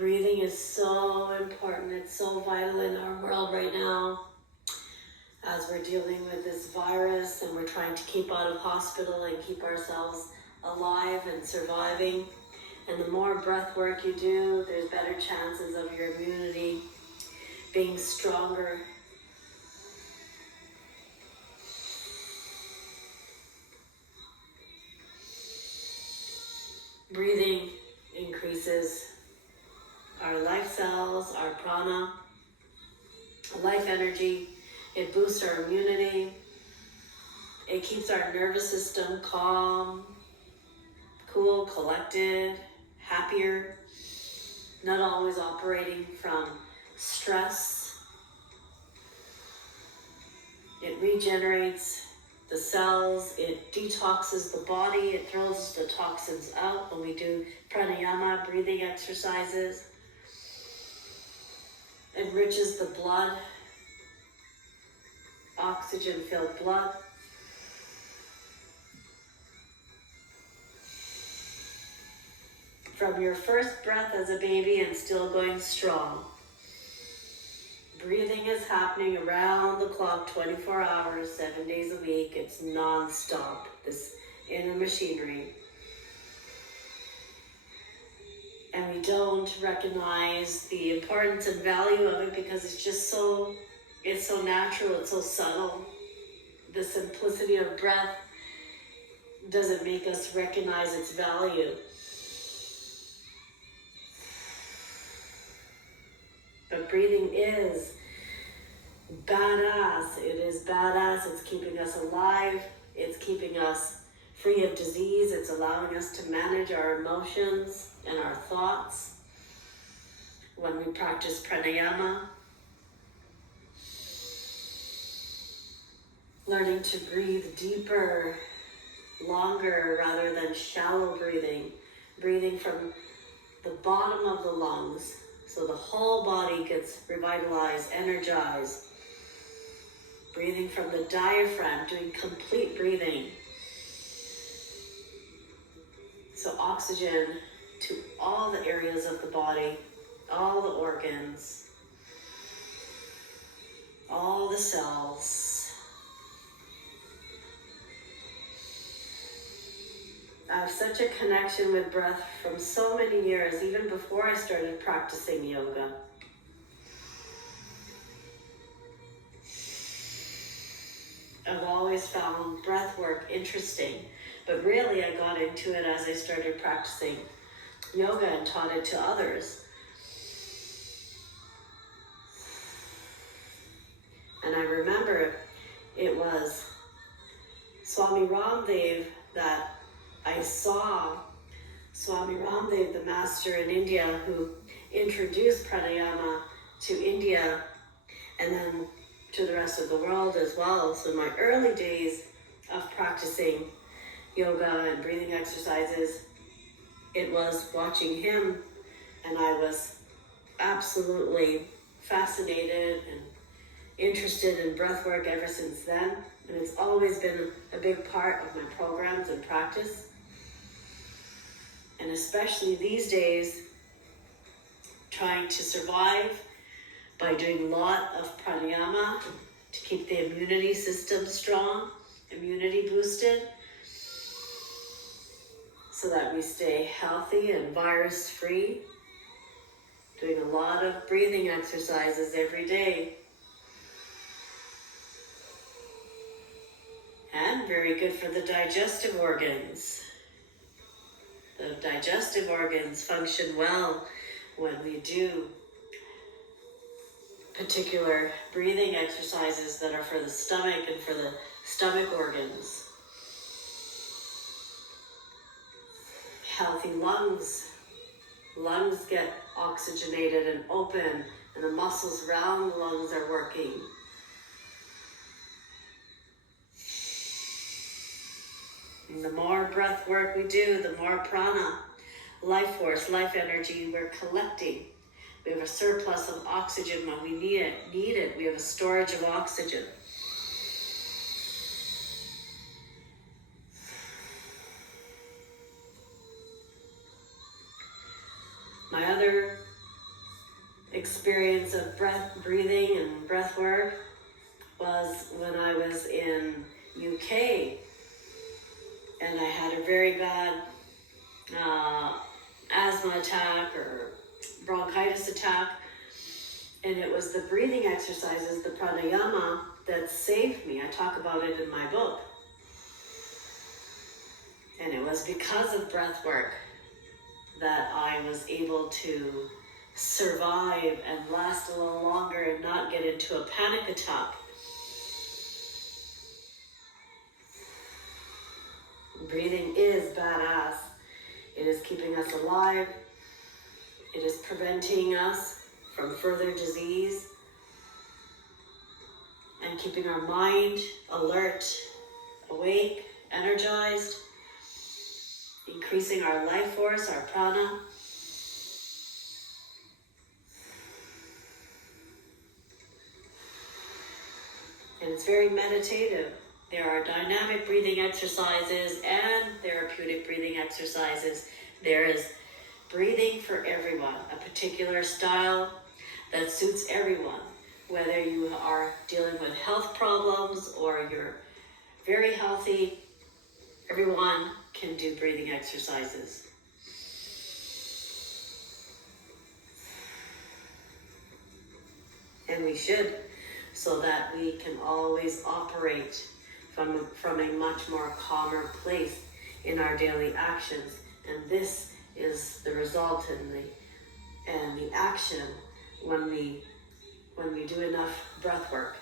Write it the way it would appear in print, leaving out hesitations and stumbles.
Breathing is so important. It's so vital in our world right now as we're dealing with this virus and we're trying to keep out of hospital and keep ourselves alive and surviving. And the more breath work you do, there's better chances of your immunity being stronger. Breathing increases our life cells, our prana, life energy. It boosts our immunity. It keeps our nervous system calm, cool, collected, happier, not always operating from stress. It regenerates the cells, it detoxes the body, it throws the toxins out when we do pranayama, breathing exercises. Enriches the blood, oxygen-filled blood. From your first breath as a baby and still going strong. Breathing is happening around the clock, 24 hours, 7 days a week. It's non-stop, this inner machinery. And we don't recognize the importance and value of it because it's just so natural, it's so subtle. The simplicity of breath doesn't make us recognize its value. But breathing is badass. It is badass. It's keeping us alive. It's keeping us free of disease. It's allowing us to manage our emotions and our thoughts when we practice pranayama. Learning to breathe deeper, longer, rather than shallow breathing. Breathing from the bottom of the lungs, so the whole body gets revitalized, energized. Breathing from the diaphragm, doing complete breathing. So oxygen to all the areas of the body, all the organs, all the cells. I have such a connection with breath from so many years, even before I started practicing yoga. I've always found breath work interesting, but really I got into it as I started practicing yoga and taught it to others. And I remember it was Swami Ramdev that I saw. Swami Ramdev, the master in India who introduced pranayama to India and then to the rest of the world as well. So in my early days of practicing yoga and breathing exercises, it was watching him, and I was absolutely fascinated and interested in breath work ever since then. And it's always been a big part of my programs and practice. And especially these days, trying to survive by doing a lot of pranayama to keep the immunity system strong, immunity boosted, so that we stay healthy and virus-free. Doing a lot of breathing exercises every day. And very good for the digestive organs. The digestive organs function well when we do particular breathing exercises that are for the stomach and for the stomach organs. Healthy lungs. Lungs get oxygenated and open, and the muscles around the lungs are working. And the more breath work we do, the more prana, life force, life energy we're collecting. We have a surplus of oxygen when we need it. We have a storage of oxygen. My other experience of breathing and breath work was when I was in UK, and I had a very bad asthma attack or bronchitis attack, and it was the breathing exercises, the pranayama, that saved me. I talk about it in my book. And it was because of breath work that I was able to survive and last a little longer and not get into a panic attack. Breathing is badass. It is keeping us alive. It is preventing us from further disease and keeping our mind alert, awake, energized, increasing our life force, our prana. And it's very meditative. There are dynamic breathing exercises and therapeutic breathing exercises. There is breathing for everyone, a particular style that suits everyone, whether you are dealing with health problems or you're very healthy. Everyone can do breathing exercises. And we should, so that we can always operate from a much more calmer place in our daily actions. And this is the result and the action when we do enough breath work.